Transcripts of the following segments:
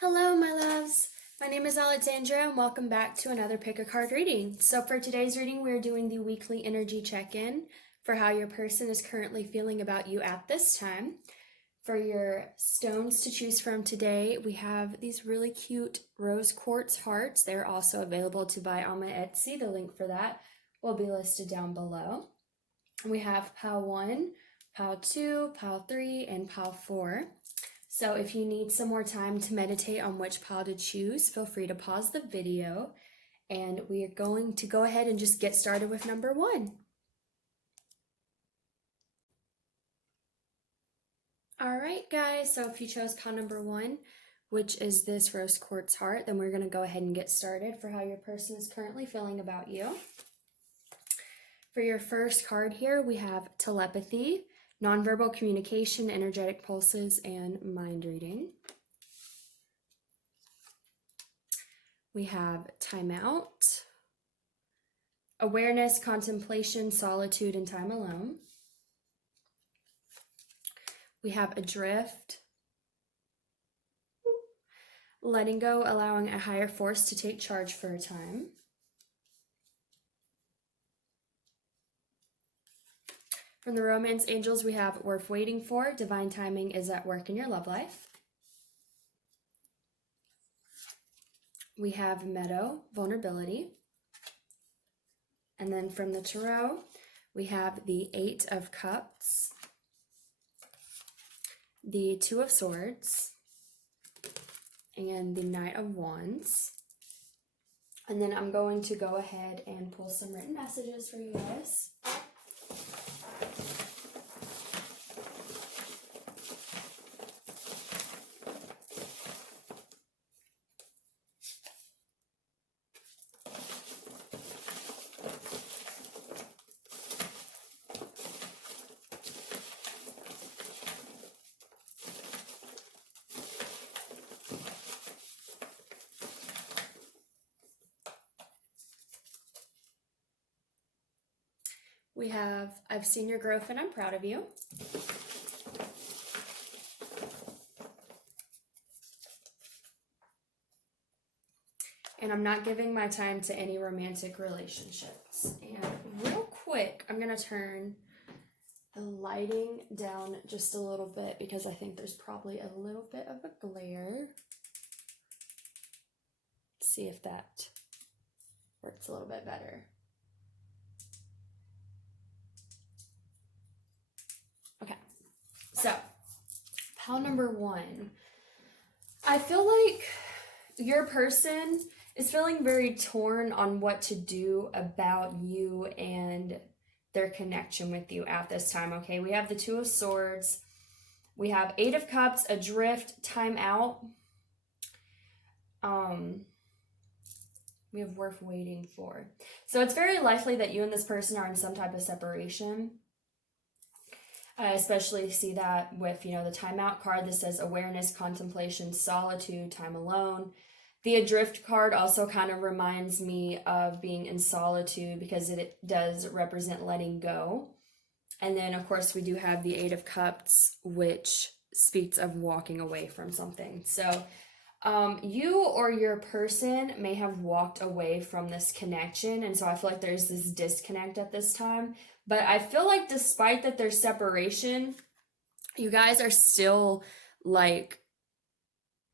Hello, my loves. My name is Alexandra, and welcome back to another pick a card reading. So for today's reading, we're doing the weekly energy check-in for how your person is currently feeling about you at this time. For your stones to choose from today, we have these really cute rose quartz hearts. They're also available to buy on my Etsy. The link for that will be listed down below. We have Pile 1, Pile 2, Pile 3, and Pile 4. So if you need some more time to meditate on which pile to choose, feel free to pause the video, and we are going to go ahead and just get started with number 1. All right, guys, so if you chose pile number 1, which is this rose quartz heart, then we're going to go ahead and get started for how your person is currently feeling about you. For your first card here, we have telepathy, nonverbal communication, energetic pulses, and mind reading. We have timeout, awareness, contemplation, solitude, and time alone. We have adrift, letting go, allowing a higher force to take charge for a time. From the romance angels, we have worth waiting for, divine timing is at work in your love life. We have meadow, vulnerability. And then from the tarot, we have the 8 of cups, the 2 of swords, and the Knight of Wands. And then I'm going to go ahead and pull some written messages for you guys. We have, I've seen your growth and I'm proud of you. And I'm not giving my time to any romantic relationships. And real quick, I'm going to turn the lighting down just a little bit because I think there's probably a little bit of a glare. Let's see if that works a little bit better. Okay, so pile number 1. I feel like your person is feeling very torn on what to do about you and their connection with you at this time, okay? We have the 2 of swords. We have 8 of cups, adrift, time out. We have worth waiting for. So it's very likely that you and this person are in some type of separation. I especially see that with, the timeout card that says awareness, contemplation, solitude, time alone. The adrift card also kind of reminds me of being in solitude because it does represent letting go. And then, of course, we do have the 8 of cups, which speaks of walking away from something. So you or your person may have walked away from this connection. And so I feel like there's this disconnect at this time. But I feel like despite that there's separation, you guys are still like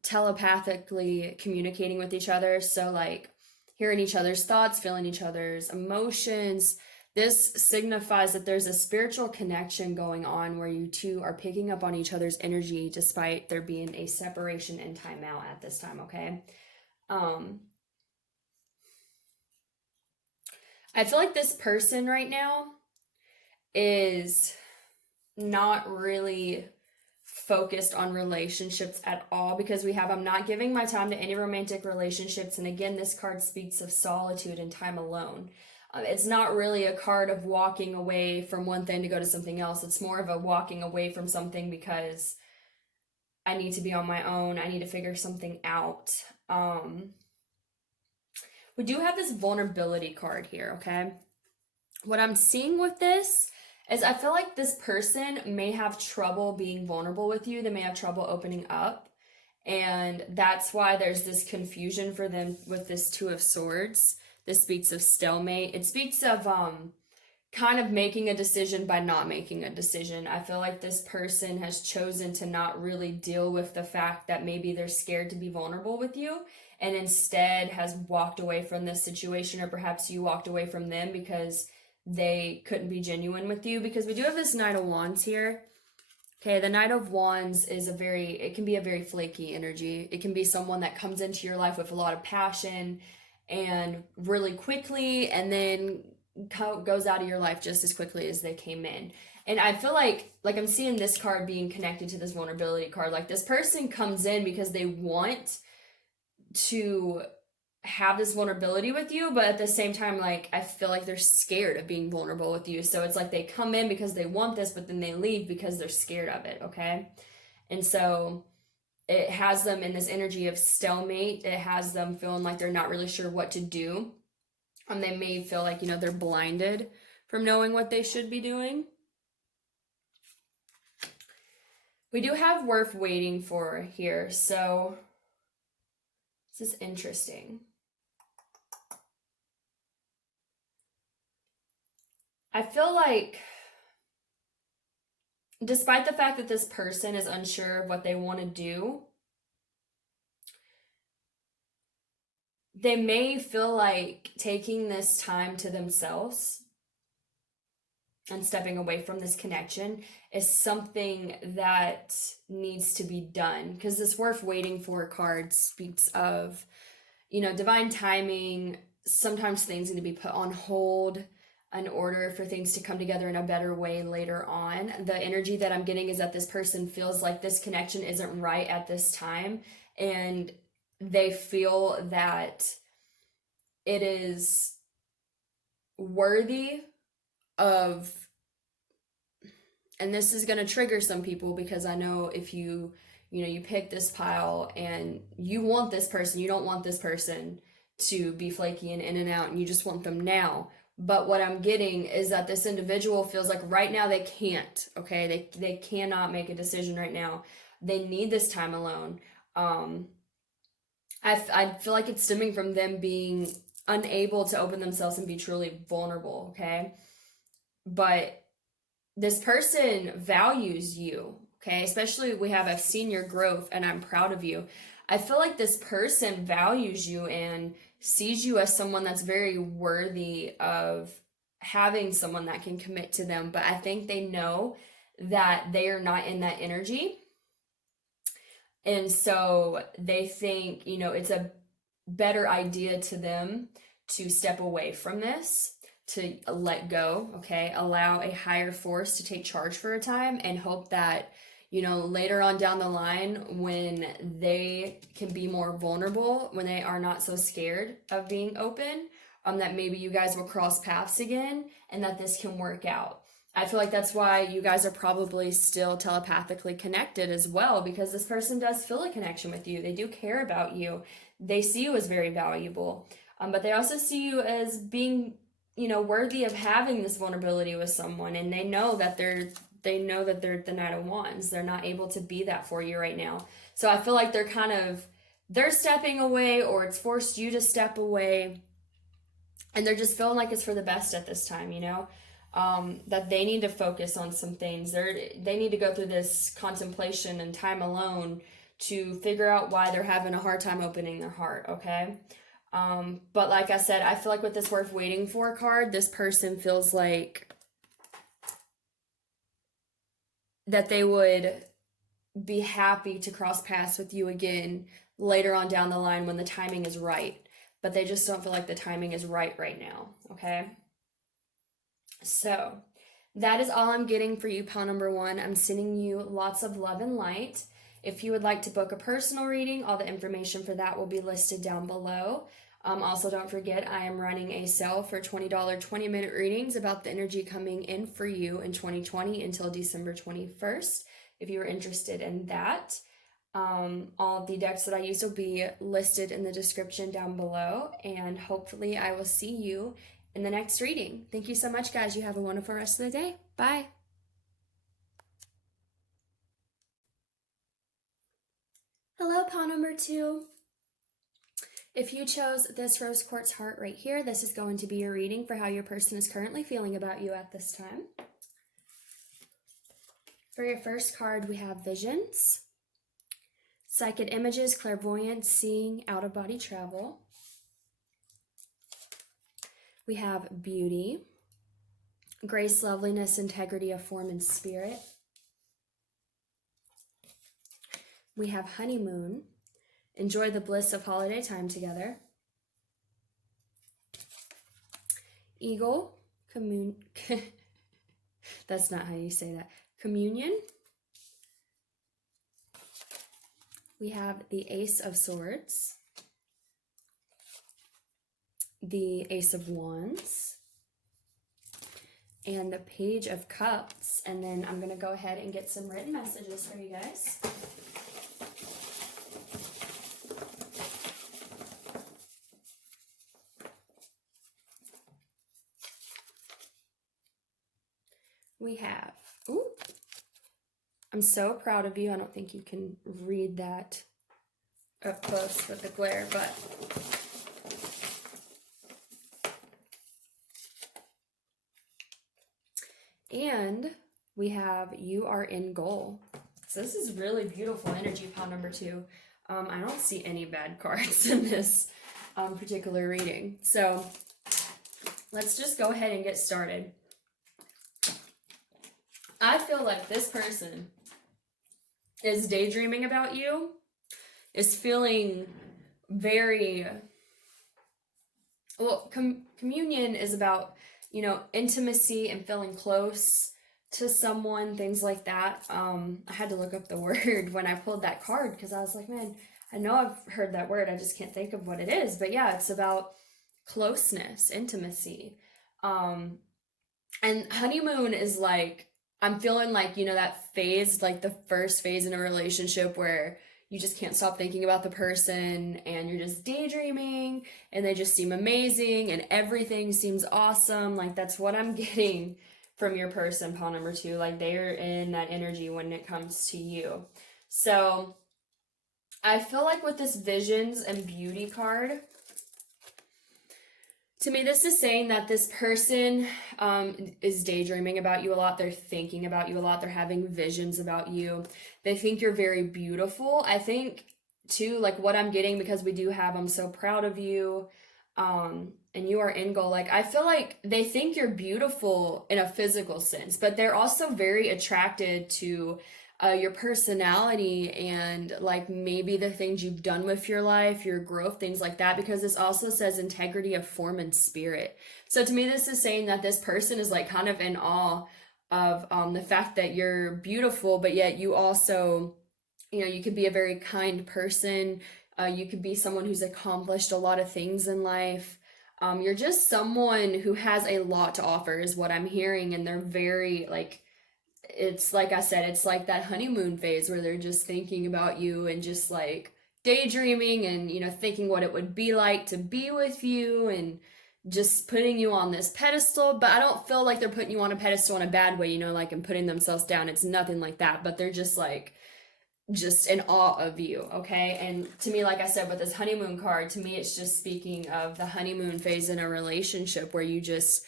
telepathically communicating with each other. So like hearing each other's thoughts, feeling each other's emotions. This signifies that there's a spiritual connection going on where you two are picking up on each other's energy despite there being a separation and timeout at this time, okay? I feel like this person right now is not really focused on relationships at all because we have I'm not giving my time to any romantic relationships, and again this card speaks of solitude and time alone. It's not really a card of walking away from one thing to go to something else. It's more of a walking away from something because I need to be on my own. I need to figure something out. We do have this vulnerability card here, okay? What I'm seeing with this is I feel like this person may have trouble being vulnerable with you. They may have trouble opening up. And that's why there's this confusion for them with this Two of Swords. This speaks of stalemate. It speaks of kind of making a decision by not making a decision. I feel like this person has chosen to not really deal with the fact that maybe they're scared to be vulnerable with you, and instead has walked away from this situation, or perhaps you walked away from them because they couldn't be genuine with you. Because we do have this Knight of Wands here. Okay, the Knight of Wands is it can be a very flaky energy. It can be someone that comes into your life with a lot of passion and really quickly, and then goes out of your life just as quickly as they came in. And I feel like I'm seeing this card being connected to this vulnerability card. Like, this person comes in because they want to have this vulnerability with you, but at the same time, like, I feel like they're scared of being vulnerable with you. So it's like they come in because they want this, but then they leave because they're scared of it, okay? And so it has them in this energy of stalemate. It has them feeling like they're not really sure what to do. They may feel like, they're blinded from knowing what they should be doing. We do have worth waiting for here, so this is interesting. I feel like, despite the fact that this person is unsure of what they want to do, they may feel like taking this time to themselves and stepping away from this connection is something that needs to be done. Because this worth waiting for card speaks of, divine timing. Sometimes things need to be put on hold in order for things to come together in a better way later on. The energy that I'm getting is that this person feels like this connection isn't right at this time, and they feel that it is worthy of, and this is going to trigger some people, because I know if you pick this pile and you want this person, you don't want this person to be flaky and in and out, and you just want them now. But what I'm getting is that this individual feels like right now they can't, okay? They cannot make a decision right now. They need this time alone. I feel like it's stemming from them being unable to open themselves and be truly vulnerable, okay? But this person values you, okay? Especially I've seen your growth and I'm proud of you. I feel like this person values you and sees you as someone that's very worthy of having someone that can commit to them. But I think they know that they are not in that energy. And so they think, it's a better idea to them to step away from this, to let go, okay? Allow a higher force to take charge for a time, and hope that, later on down the line, when they can be more vulnerable, when they are not so scared of being open, that maybe you guys will cross paths again and that this can work out. I feel like that's why you guys are probably still telepathically connected as well, because this person does feel a connection with you. They do care about you. They see you as very valuable, but they also see you as being, worthy of having this vulnerability with someone, and they know that they're the Knight of Wands. They're not able to be that for you right now. So I feel like they're stepping away, or it's forced you to step away, and they're just feeling like it's for the best at this time, that they need to focus on some things. They need to go through this contemplation and time alone to figure out why they're having a hard time opening their heart, okay? But like I said, I feel like with this worth waiting for card, this person feels like that they would be happy to cross paths with you again later on down the line when the timing is right. But they just don't feel like the timing is right now, okay? So that is all I'm getting for you, pile number 1. I'm sending you lots of love and light. If you would like to book a personal reading, all the information for that will be listed down below. Also, don't forget, I am running a sale for $20 20-minute readings about the energy coming in for you in 2020 until December 21st, if you are interested in that. All of the decks that I use will be listed in the description down below, and hopefully I will see you in the next reading. Thank you so much, guys. You have a wonderful rest of the day. Bye. Hello, pile number 2. If you chose this rose quartz heart right here, this is going to be your reading for how your person is currently feeling about you at this time. For your first card, we have visions, psychic images, clairvoyance, seeing, out-of-body travel. We have beauty, grace, loveliness, integrity of form and spirit. We have honeymoon, enjoy the bliss of holiday time together. Eagle, that's not how you say that. Communion. We have the Ace of Swords, the Ace of Wands, and the Page of Cups. And then I'm going to go ahead and get some written messages for you guys. We have, ooh, I'm so proud of you. I don't think you can read that up close with the glare, but and we have you are in goal. So this is really beautiful energy, pile number 2. I don't see any bad cards in this particular reading. So let's just go ahead and get started. I feel like this person is daydreaming about you, is feeling very, well, communion is about, you know, intimacy and feeling close to someone, things like that. I had to look up the word when I pulled that card because I was like, man, I know I've heard that word, I just can't think of what it is. But yeah, it's about closeness, intimacy. And honeymoon is like, I'm feeling like, you know, that phase, like the first phase in a relationship where you just can't stop thinking about the person and you're just daydreaming and they just seem amazing and everything seems awesome. Like that's what I'm getting from your person, pile number 2. Like they're in that energy when it comes to you. So I feel like with this visions and beauty card, to me, this is saying that this person is daydreaming about you a lot. They're thinking about you a lot. They're having visions about you. They think you're very beautiful. I think, too, like what I'm getting, because we do have, I'm so proud of you, and you are in goal. Like, I feel like they think you're beautiful in a physical sense, but they're also very attracted to your personality and like maybe the things you've done with your life, your growth, things like that, because this also says integrity of form and spirit. So to me, this is saying that this person is like kind of in awe of the fact that you're beautiful, but yet you also, you know, you could be a very kind person. You could be someone who's accomplished a lot of things in life. You're just someone who has a lot to offer is what I'm hearing. And they're very like, it's like I said, it's like that honeymoon phase where they're just thinking about you and just like daydreaming and, you know, thinking what it would be like to be with you and just putting you on this pedestal. But I don't feel like they're putting you on a pedestal in a bad way, you know, like and putting themselves down. It's nothing like that, but they're just like, just in awe of you, okay? And to me, like I said, with this honeymoon card, to me, it's just speaking of the honeymoon phase in a relationship where you just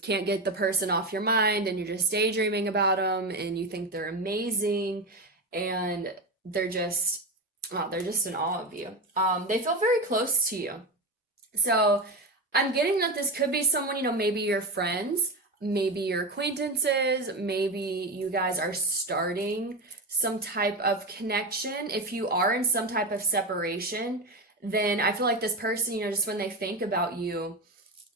can't get the person off your mind and you're just daydreaming about them and you think they're amazing and they're just in awe of you. They feel very close to you. So I'm getting that this could be someone, you know, maybe your friends, maybe your acquaintances, maybe you guys are starting some type of connection. If you are in some type of separation, then I feel like this person, you know, just when they think about you,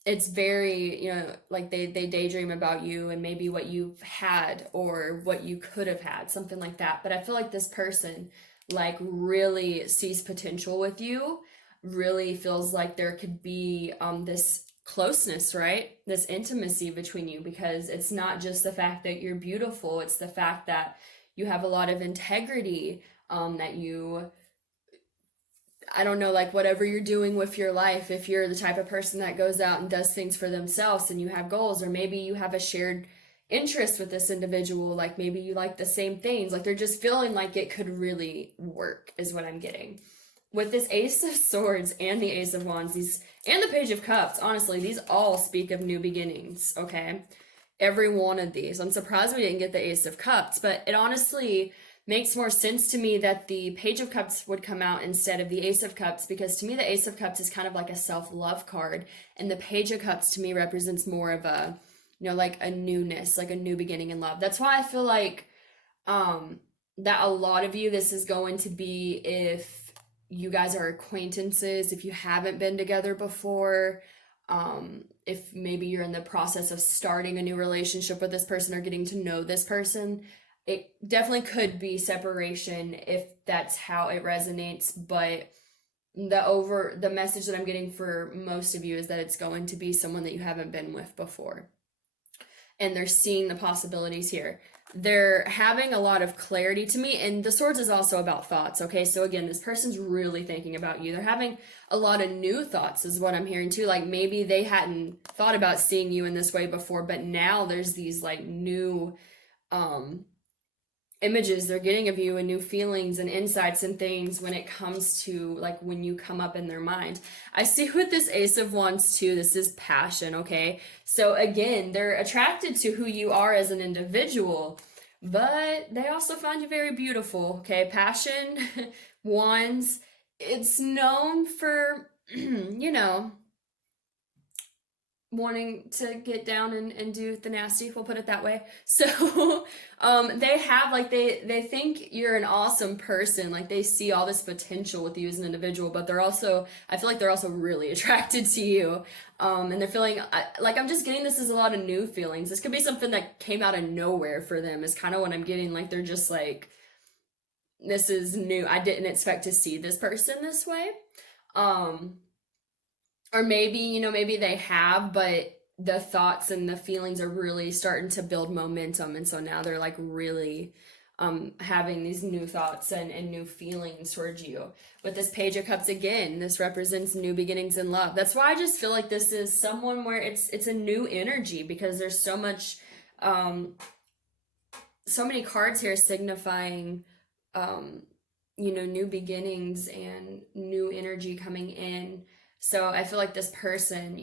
it's very, you know, like they daydream about you and maybe what you've had or what you could have had, something like that. But I feel like this person like really sees potential with you, really feels like there could be this closeness, right? This intimacy between you, because it's not just the fact that you're beautiful, it's the fact that you have a lot of integrity, that you, I don't know, like whatever you're doing with your life, if you're the type of person that goes out and does things for themselves and you have goals, or maybe you have a shared interest with this individual, like maybe you like the same things, like they're just feeling like it could really work is what I'm getting. With this Ace of Swords and the Ace of Wands, and the Page of Cups, honestly, these all speak of new beginnings, okay? Every one of these. I'm surprised we didn't get the Ace of Cups, but it honestly makes more sense to me that the Page of Cups would come out instead of the Ace of Cups, because to me the Ace of Cups is kind of like a self-love card, and the Page of Cups to me represents more of a, like a newness, like a new beginning in love. That's why I feel like that a lot of you, this is going to be if you guys are acquaintances, if you haven't been together before, if maybe you're in the process of starting a new relationship with this person or getting to know this person, it definitely could be separation if that's how it resonates. But the message that I'm getting for most of you is that it's going to be someone that you haven't been with before, and they're seeing the possibilities here. They're having a lot of clarity to me, and the Swords is also about thoughts, okay? So again, this person's really thinking about you. They're having a lot of new thoughts is what I'm hearing too. Like maybe they hadn't thought about seeing you in this way before, but now there's these like new images they're getting of you, and new feelings and insights and things when it comes to like when you come up in their mind. I see with this Ace of Wands too, this is passion, okay? So again, they're attracted to who you are as an individual, but they also find you very beautiful, okay? Passion, Wands, it's known for, wanting to get down and do the nasty, we'll put it that way. So they have like they think you're an awesome person, like they see all this potential with you as an individual, but I feel like they're also really attracted to you, and they're feeling like, I'm just getting this as a lot of new feelings. This could be something that came out of nowhere for them is kind of what I'm getting. Like they're just like, this is new, I didn't expect to see this person this way. Or maybe, maybe they have, but the thoughts and the feelings are really starting to build momentum. And so now they're like really having these new thoughts and new feelings towards you. With this Page of Cups, again, this represents new beginnings in love. That's why I just feel like this is someone where it's a new energy, because there's so much, so many cards here signifying, new beginnings and new energy coming in. So I feel like this person,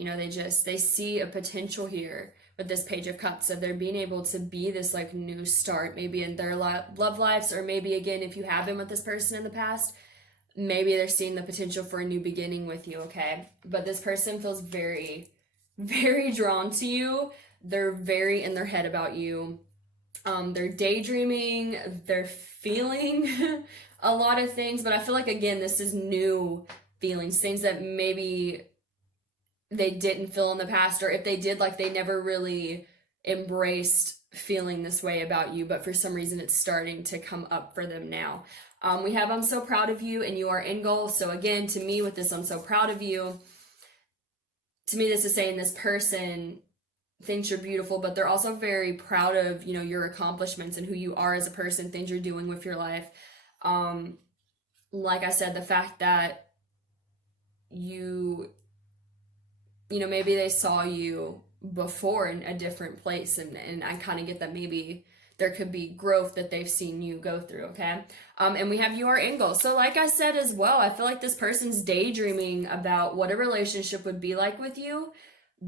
they see a potential here with this Page of Cups, of they're being able to be this like new start, maybe in their love lives, or maybe again, if you have been with this person in the past, maybe they're seeing the potential for a new beginning with you, okay? But this person feels very, very drawn to you. They're very in their head about you. They're daydreaming, they're feeling a lot of things, but I feel like, again, this is new feelings, things that maybe they didn't feel in the past, or if they did, like they never really embraced feeling this way about you, but for some reason it's starting to come up for them now. We have I'm so proud of you, and you are in goal. So again, to me with this I'm so proud of you, to me this is saying this person thinks you're beautiful, but they're also very proud of, your accomplishments and who you are as a person, things you're doing with your life. Like I said, the fact that maybe they saw you before in a different place, and I kind of get that maybe there could be growth that they've seen you go through, okay? And we have you are in goal. So like I said as well, I feel like this person's daydreaming about what a relationship would be like with you,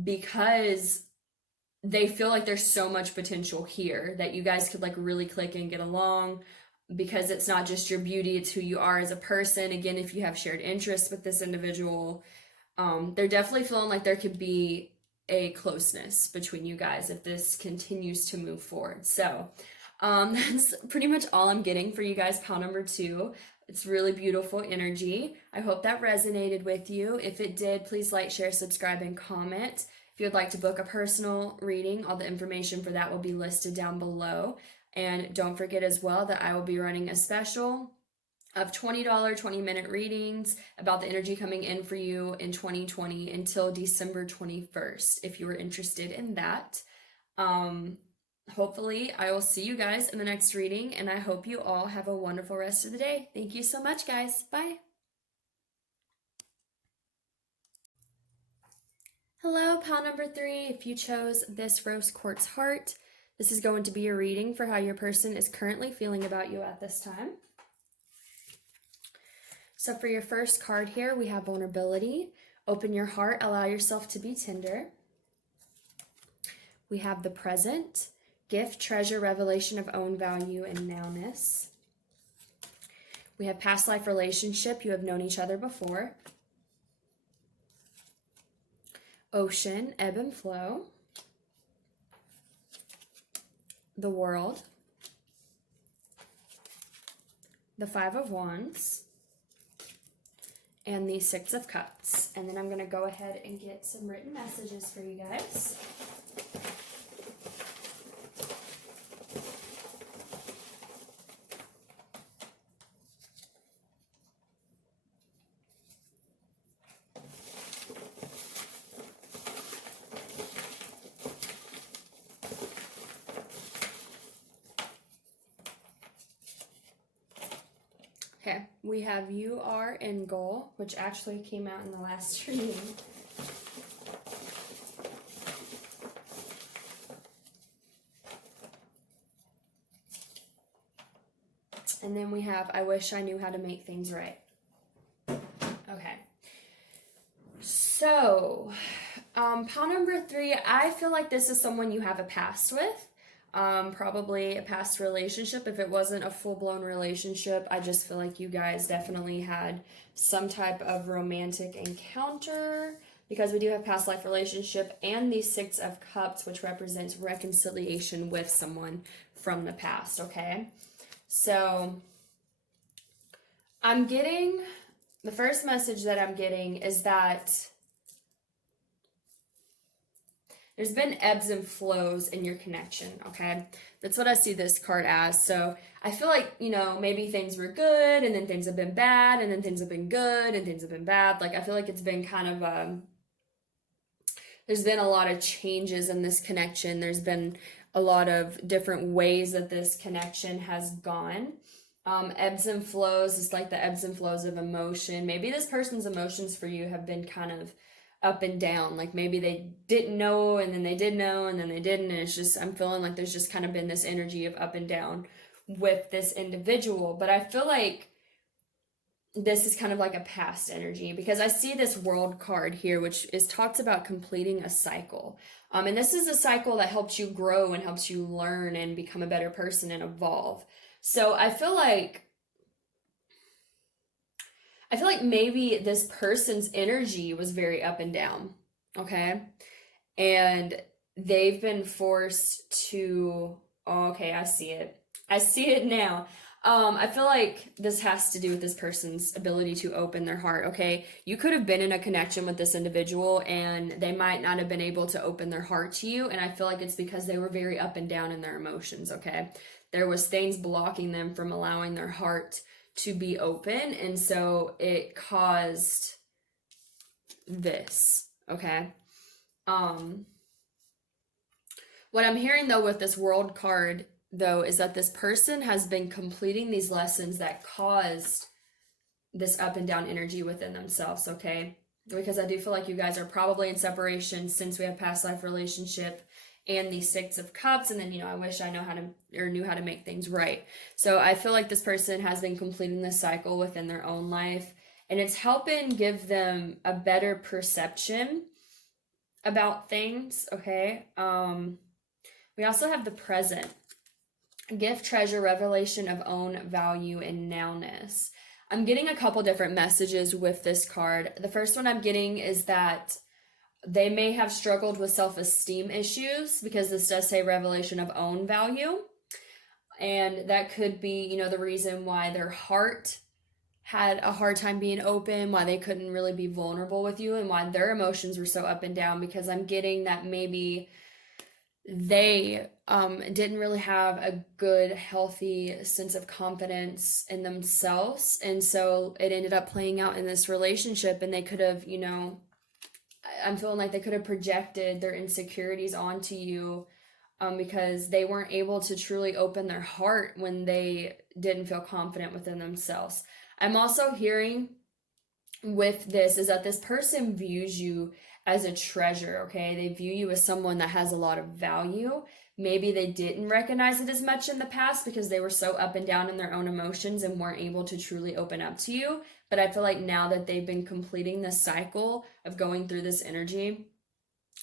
because they feel like there's so much potential here that you guys could like really click and get along, because it's not just your beauty, it's who you are as a person. Again, if you have shared interests with this individual, they're definitely feeling like there could be a closeness between you guys if this continues to move forward. So that's pretty much all I'm getting for you guys, pile number 2. It's really beautiful energy. I hope that resonated with you. If it did, please like, share, subscribe, and comment. If you would like to book a personal reading, all the information for that will be listed down below. And don't forget as well that I will be running a special of $20 20-minute readings about the energy coming in for you in 2020 until December 21st, if you were interested in that. Hopefully I will see you guys in the next reading, and I hope you all have a wonderful rest of the day. Thank you so much, guys. Bye. Hello, pile number 3. If you chose this rose quartz heart, This is going to be a reading for how your person is currently feeling about you at this time. So for your first card here, we have vulnerability. Open your heart, allow yourself to be tender. We have the present, gift, treasure, revelation of own value, and nowness. We have past life relationship, you have known each other before. Ocean, ebb and flow. The world. The Five of Wands. And the Six of Cups. And then I'm going to go ahead and get some written messages for you guys. Okay, we have you are in goal, which actually came out in the last reading. And then we have I wish I knew how to make things right. Okay. So, pile number 3, I feel like this is someone you have a past with. Probably a past relationship. If it wasn't a full-blown relationship, I just feel like you guys definitely had some type of romantic encounter, because we do have past life relationship and the Six of Cups, which represents reconciliation with someone from the past, okay? So I'm getting, the first message that I'm getting is that there's been ebbs and flows in your connection, okay? That's what I see this card as. So I feel like, you know, maybe things were good and then things have been bad and then things have been good and things have been bad. Like, I feel like it's been kind of, there's been a lot of changes in this connection. There's been a lot of different ways that this connection has gone. Ebbs and flows is like the ebbs and flows of emotion. Maybe this person's emotions for you have been kind of up and down. Like maybe they didn't know and then they did know and then they didn't. And it's just, I'm feeling like there's just kind of been this energy of up and down with this individual. But I feel like this is kind of like a past energy, because I see this World card here, which is talks about completing a cycle. And this is a cycle that helps you grow and helps you learn and become a better person and evolve. So I feel like maybe this person's energy was very up and down, okay? And they've been forced to, oh, okay, I see it. I see it now. I feel like this has to do with this person's ability to open their heart, okay? You could have been in a connection with this individual and they might not have been able to open their heart to you, and I feel like it's because they were very up and down in their emotions, okay? There was things blocking them from allowing their heart to be open, and so it caused this, okay? What I'm hearing though with this World card though is that this person has been completing these lessons that caused this up and down energy within themselves, okay? Because I do feel like you guys are probably in separation since we have past life relationship and the Six of Cups, and then, you know, I wish I know how to, or knew how to make things right. So I feel like this person has been completing this cycle within their own life, and it's helping give them a better perception about things, okay? We also have the present. Gift, treasure, revelation of own value, and nowness. I'm getting a couple different messages with this card. The first one I'm getting is that they may have struggled with self-esteem issues, because this does say revelation of own value. And that could be, you know, the reason why their heart had a hard time being open, why they couldn't really be vulnerable with you, and why their emotions were so up and down, because I'm getting that maybe they didn't really have a good, healthy sense of confidence in themselves. And so it ended up playing out in this relationship, and they could have, you know, I'm feeling like they could have projected their insecurities onto you because they weren't able to truly open their heart when they didn't feel confident within themselves. I'm also hearing with this is that this person views you as a treasure, okay? They view you as someone that has a lot of value. maybe they didn't recognize it as much in the past because they were so up and down in their own emotions and weren't able to truly open up to you. But I feel like now that they've been completing this cycle of going through this energy,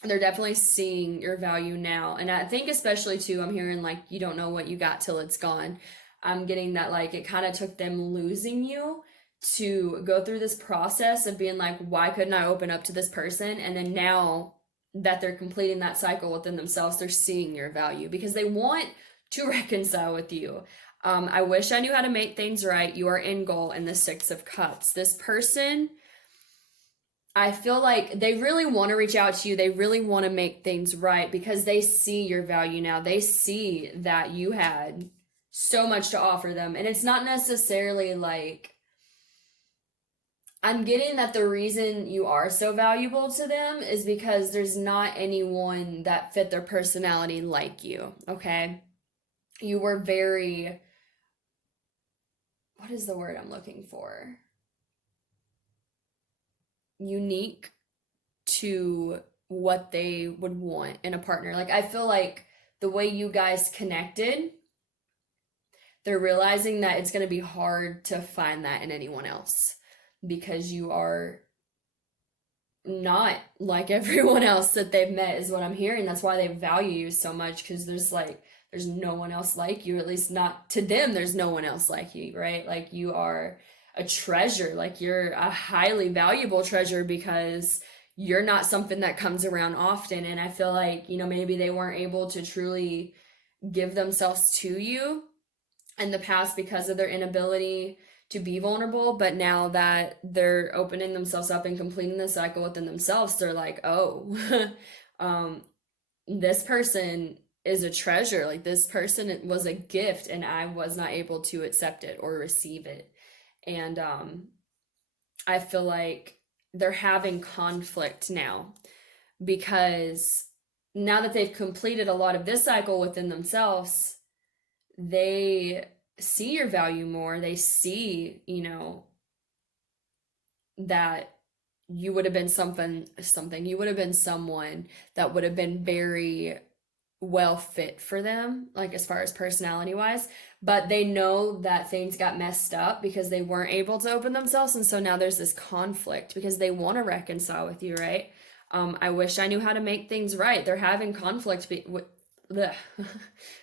they're definitely seeing your value now. And I think especially too, I'm hearing like, you don't know what you got till it's gone. I'm getting that like it kind of took them losing you to go through this process of being like, why couldn't I open up to this person? And then now that they're completing that cycle within themselves, they're seeing your value because they want to reconcile with you. I wish I knew how to make things right. You are in goal in the Six of Cups. This person, I feel like they really want to reach out to you. They really want to make things right because they see your value now. They see that you had so much to offer them. And it's not necessarily like, I'm getting that the reason you are so valuable to them is because there's not anyone that fit their personality like you, okay? You were very, what is the word I'm looking for? Unique to what they would want in a partner. Like, I feel like the way you guys connected, they're realizing that it's going to be hard to find that in anyone else because you are not like everyone else that they've met is what I'm hearing. That's why they value you so much, because there's no one else like you, at least not to them. There's no one else like you, right? Like, you are a treasure. Like, you're a highly valuable treasure because you're not something that comes around often. And I feel like, maybe they weren't able to truly give themselves to you in the past because of their inability to be vulnerable. But now that they're opening themselves up and completing the cycle within themselves, they're like, oh, this person is a treasure. Like, this person was a gift and I was not able to accept it or receive it. And I feel like they're having conflict now because now that they've completed a lot of this cycle within themselves, they see your value more. They see, that you would have been you would have been someone that would have been very well fit for them, like as far as personality wise, but they know that things got messed up because they weren't able to open themselves. And so now there's this conflict because they want to reconcile with you, right? I wish I knew how to make things right. They're having conflict with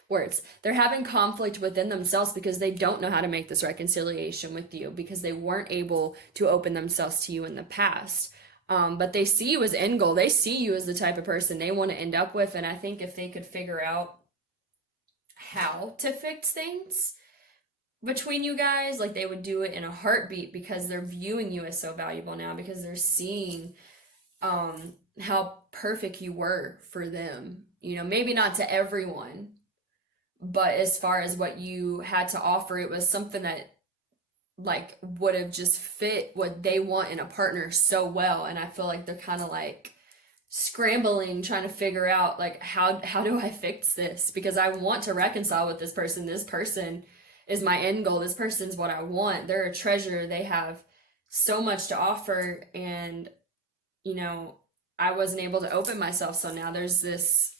words. They're having conflict within themselves because they don't know how to make this reconciliation with you because they weren't able to open themselves to you in the past. But they see you as end goal. They see you as the type of person they want to end up with. And I think if they could figure out how to fix things between you guys, like, they would do it in a heartbeat because they're viewing you as so valuable now because they're seeing how perfect you were for them. Maybe not to everyone, but as far as what you had to offer, it was something that like would have just fit what they want in a partner so well. And I feel like they're kind of like scrambling, trying to figure out like, how do I fix this? Because I want to reconcile with this person. This person is my end goal. This person's what I want. They're a treasure. They have so much to offer. And, I wasn't able to open myself. So now there's this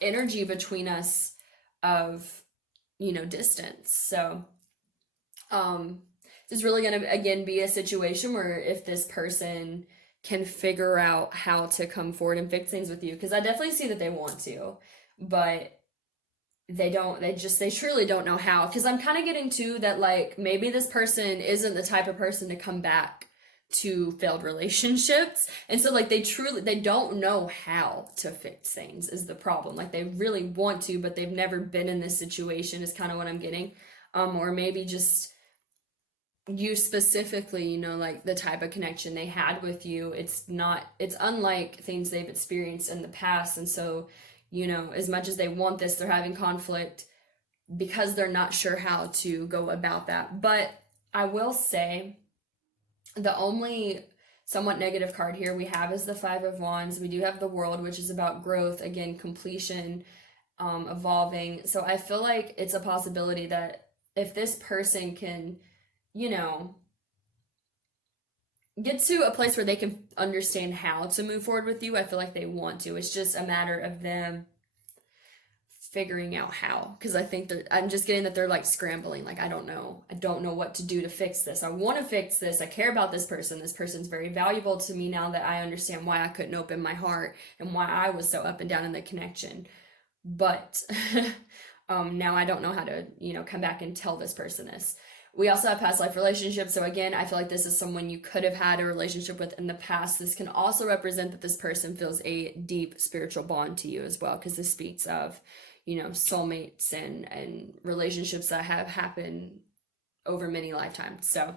energy between us of, distance. So, this is really going to, again, be a situation where if this person can figure out how to come forward and fix things with you, because I definitely see that they want to, but they truly don't know how. Because I'm kind of getting to that, like, maybe this person isn't the type of person to come back to failed relationships. And so like they don't know how to fix things is the problem. Like, they really want to, but they've never been in this situation is kind of what I'm getting. Or maybe just you specifically, like the type of connection they had with you, it's unlike things they've experienced in the past. And so, as much as they want this, they're having conflict because they're not sure how to go about that. But I will say the only somewhat negative card here we have is the Five of Wands. We do have the World, which is about growth, again, completion, evolving. So I feel like it's a possibility that if this person can, get to a place where they can understand how to move forward with you, I feel like they want to. It's just a matter of them figuring out how, because I think I'm just getting that they're like scrambling, like I don't know what to do to fix this. I want to fix this. I care about this person's very valuable to me now that I understand why I couldn't open my heart and why I was so up and down in the connection, but now I don't know how to, come back and tell this person this. We also have past life relationships. So again, I feel like this is someone you could have had a relationship with in the past. This can also represent that this person feels a deep spiritual bond to you as well, because this speaks of, soulmates and relationships that have happened over many lifetimes. So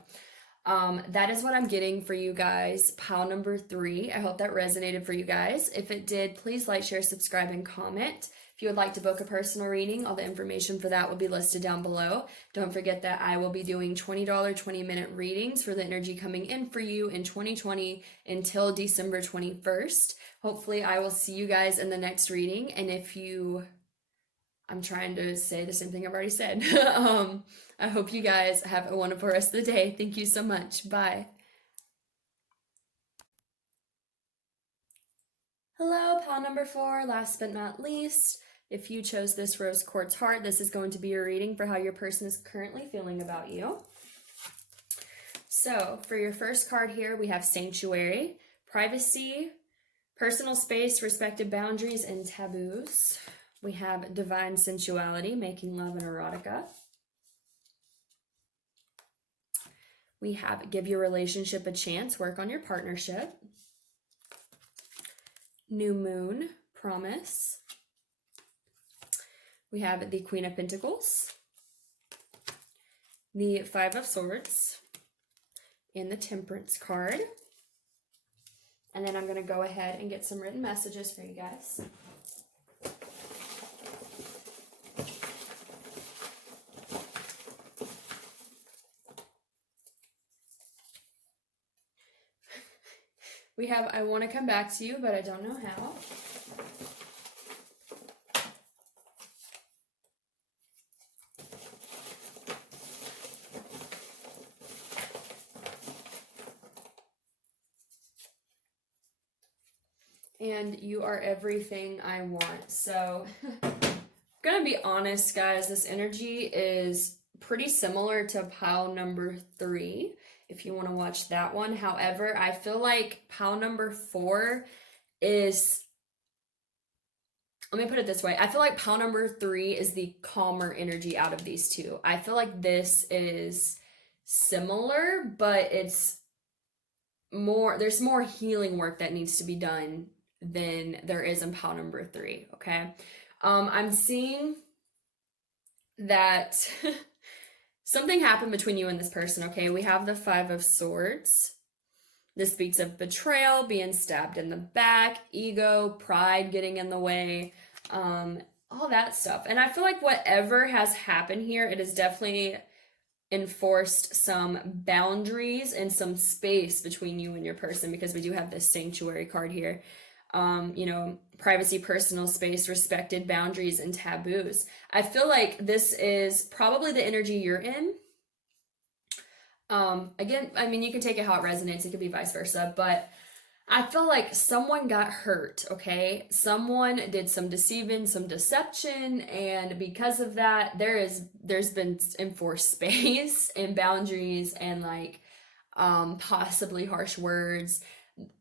that is what I'm getting for you guys. Pile number 3. I hope that resonated for you guys. If it did, please like, share, subscribe, and comment. If you would like to book a personal reading, all the information for that will be listed down below. Don't forget that I will be doing $20 20-minute readings for the energy coming in for you in 2020 until December 21st. Hopefully I will see you guys in the next reading. And I'm trying to say the same thing I've already said. I hope you guys have a wonderful rest of the day. Thank you so much. Bye. Hello, pile number 4, last but not least. If you chose this rose quartz heart, this is going to be your reading for how your person is currently feeling about you. So for your first card here, we have sanctuary, privacy, personal space, respected boundaries, and taboos. We have divine sensuality, making love and erotica. We have give your relationship a chance, work on your partnership. New moon, promise. We have the Queen of Pentacles, the Five of Swords, and the Temperance card. And then I'm going to go ahead and get some written messages for you guys. We have, I want to come back to you, but I don't know how. And you are everything I want. So, I'm going to be honest, guys, this energy is pretty similar to pile number 3. If you want to watch that one. However, I feel like pile number 4 is, let me put it this way. I feel like pile number 3 is the calmer energy out of these two. I feel like this is similar, but it's more, there's more healing work that needs to be done than there is in pile number 3, okay? I'm seeing that something happened between you and this person, okay? We have the Five of Swords. This speaks of betrayal, being stabbed in the back, ego, pride getting in the way, all that stuff. And I feel like whatever has happened here, it has definitely enforced some boundaries and some space between you and your person, because we do have this sanctuary card here. Privacy, personal space, respected boundaries, and taboos. I feel like this is probably the energy you're in. Again, I mean, you can take it how it resonates. It could be vice versa, but I feel like someone got hurt, okay? Someone did some deceiving, some deception, and because of that, there's been enforced space and boundaries and possibly harsh words.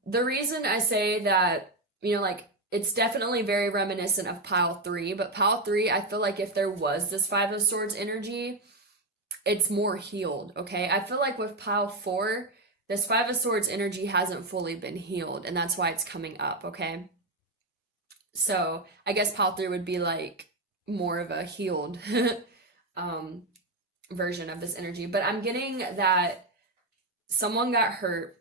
The reason I say that, it's definitely very reminiscent of pile 3, but pile 3, I feel like if there was this Five of Swords energy, it's more healed, okay? I feel like with pile 4, this Five of Swords energy hasn't fully been healed, and that's why it's coming up, okay? So I guess pile 3 would be like more of a healed version of this energy, but I'm getting that someone got hurt.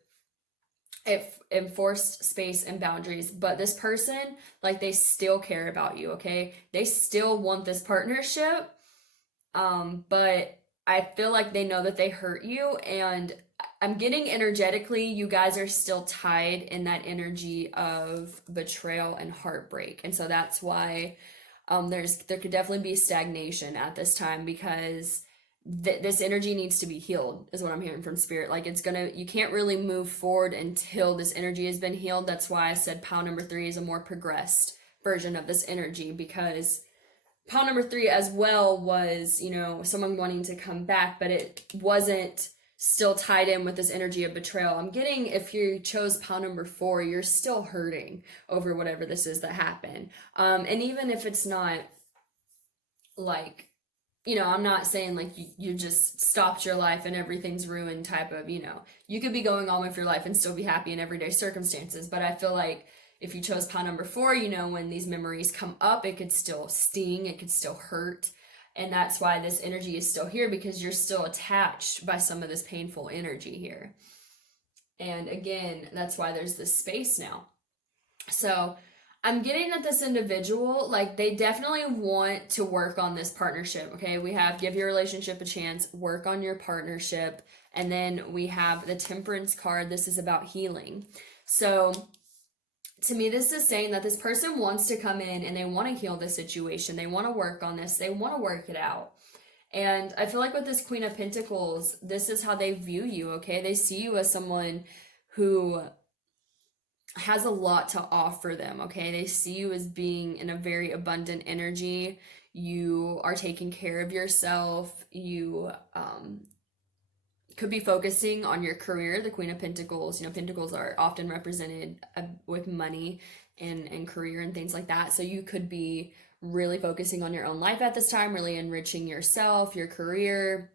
It enforced space and boundaries, but this person, they still care about you, okay? They still want this partnership, but I feel like they know that they hurt you, and I'm getting energetically, you guys are still tied in that energy of betrayal and heartbreak, and so that's why there could definitely be stagnation at this time, because this energy needs to be healed, is what I'm hearing from Spirit. You can't really move forward until this energy has been healed. That's why I said pile number 3 is a more progressed version of this energy, because pile number 3 as well was, someone wanting to come back, but it wasn't still tied in with this energy of betrayal. I'm getting, if you chose pile number 4, you're still hurting over whatever this is that happened. And even if it's not like, I'm not saying like you just stopped your life and everything's ruined type of, you could be going on with your life and still be happy in everyday circumstances. But I feel like if you chose pile number 4, when these memories come up, it could still sting, it could still hurt. And that's why this energy is still here, because you're still attached by some of this painful energy here. And again, that's why there's this space now. So I'm getting that this individual, like, they definitely want to work on this partnership, okay? We have give your relationship a chance, work on your partnership, and then we have the Temperance card. This is about healing. So to me, this is saying that this person wants to come in and they want to heal the situation. They want to work on this. They want to work it out. And I feel like with this Queen of Pentacles, this is how they view you, okay? They see you as someone who has a lot to offer them, okay? They see you as being in a very abundant energy. You are taking care of yourself. You could be focusing on your career. The Queen of Pentacles, Pentacles are often represented with money and career and things like that. So you could be really focusing on your own life at this time, really enriching yourself, your career.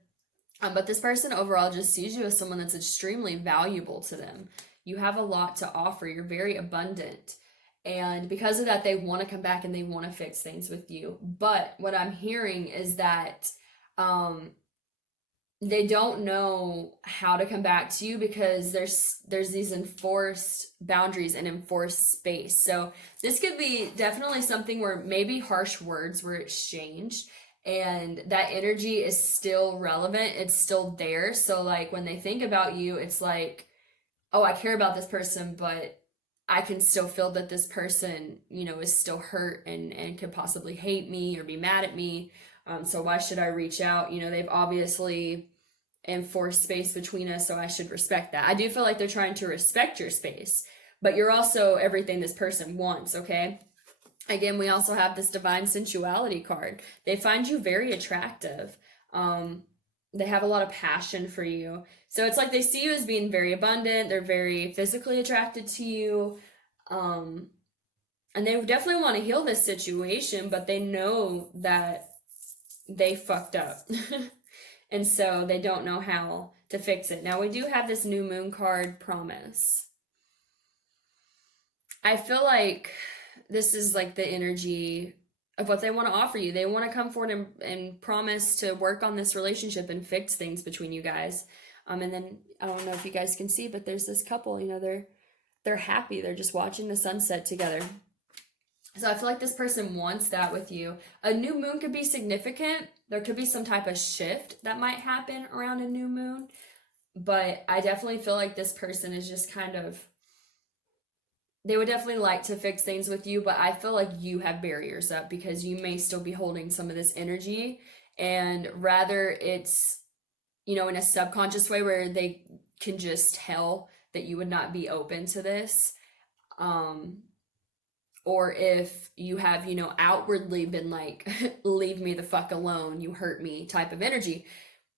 But this person overall just sees you as someone that's extremely valuable to them. You have a lot to offer. You're very abundant. And because of that, they want to come back and they want to fix things with you. But what I'm hearing is that they don't know how to come back to you, because there's these enforced boundaries and enforced space. So this could be definitely something where maybe harsh words were exchanged and that energy is still relevant. It's still there. So like when they think about you, it's like, oh, I care about this person, but I can still feel that this person, is still hurt and could possibly hate me or be mad at me. So why should I reach out? They've obviously enforced space between us, so I should respect that. I do feel like they're trying to respect your space, but you're also everything this person wants, okay? Again, we also have this Divine Sensuality card. They find you very attractive. They have a lot of passion for you. So it's like they see you as being very abundant. They're very physically attracted to you. And they definitely want to heal this situation, but they know that they fucked up. And so they don't know how to fix it. Now we do have this New Moon card, Promise. I feel like this is like the energy of what they want to offer you. They want to come forward and promise to work on this relationship and fix things between you guys. And then I don't know if you guys can see, but there's this couple, they're happy. They're just watching the sunset together. So I feel like this person wants that with you. A new moon could be significant. There could be some type of shift that might happen around a new moon. But I definitely feel like this person is just kind of, they would definitely like to fix things with you, but I feel like you have barriers up because you may still be holding some of this energy. And rather it's, in a subconscious way where they can just tell that you would not be open to this. Or if you have, outwardly been like, leave me the fuck alone, you hurt me type of energy.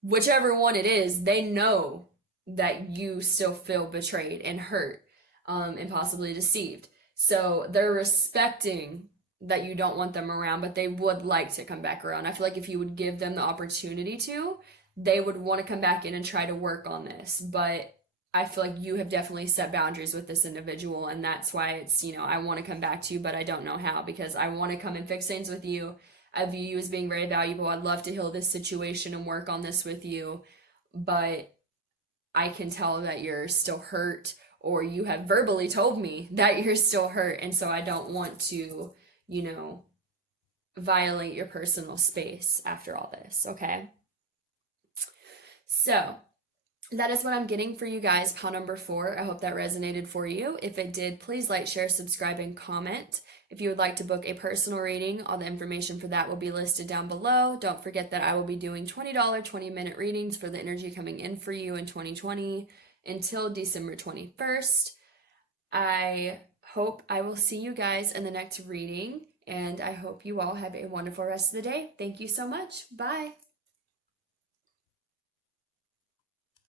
Whichever one it is, they know that you still feel betrayed and hurt and possibly deceived. So they're respecting that you don't want them around, but they would like to come back around. I feel like if you would give them the opportunity to, they would want to come back in and try to work on this. But I feel like you have definitely set boundaries with this individual, and that's why it's, I want to come back to you, but I don't know how, because I want to come and fix things with you. I view you as being very valuable. I'd love to heal this situation and work on this with you, but I can tell that you're still hurt, or you have verbally told me that you're still hurt, and so I don't want to, violate your personal space after all this, okay? So that is what I'm getting for you guys, pile number 4. I hope that resonated for you. If it did, please like, share, subscribe, and comment. If you would like to book a personal reading, all the information for that will be listed down below. Don't forget that I will be doing $20 20-minute readings for the energy coming in for you in 2020 until December 21st. I hope I will see you guys in the next reading, And I hope you all have a wonderful rest of the day. Thank you so much. Bye.